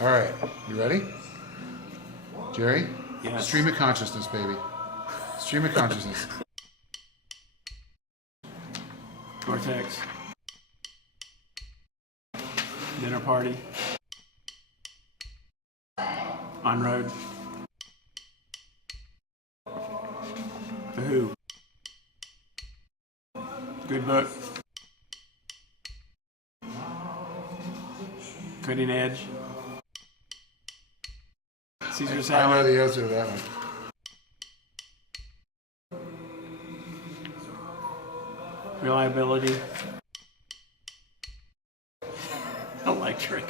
All right, you ready? Jerry? Yes. Stream of consciousness, baby. Stream of consciousness. Vortex. Dinner party. On road. The Who. Good book. Cutting edge. Caesar I know salad. the answer to that one. Reliability. Electric.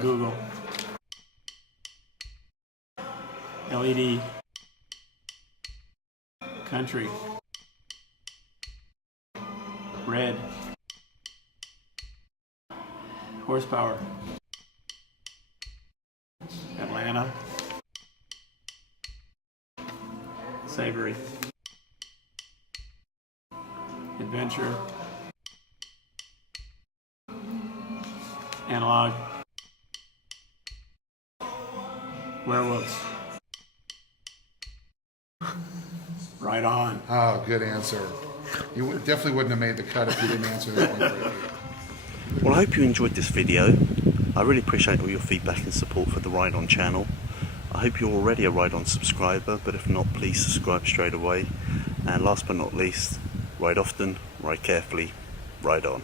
Google. LED. Country. Red. Horsepower. Atlanta. Savory. Adventure. Analog. Werewolves. Right on. Oh, good answer. You definitely wouldn't have made the cut if you didn't answer that one correctly. Well, I hope you enjoyed this video. I really appreciate all your feedback and support for the Ride On channel. I hope you're already a Ride On subscriber, but if not, please subscribe straight away. And last but not least, ride often, ride carefully, ride on.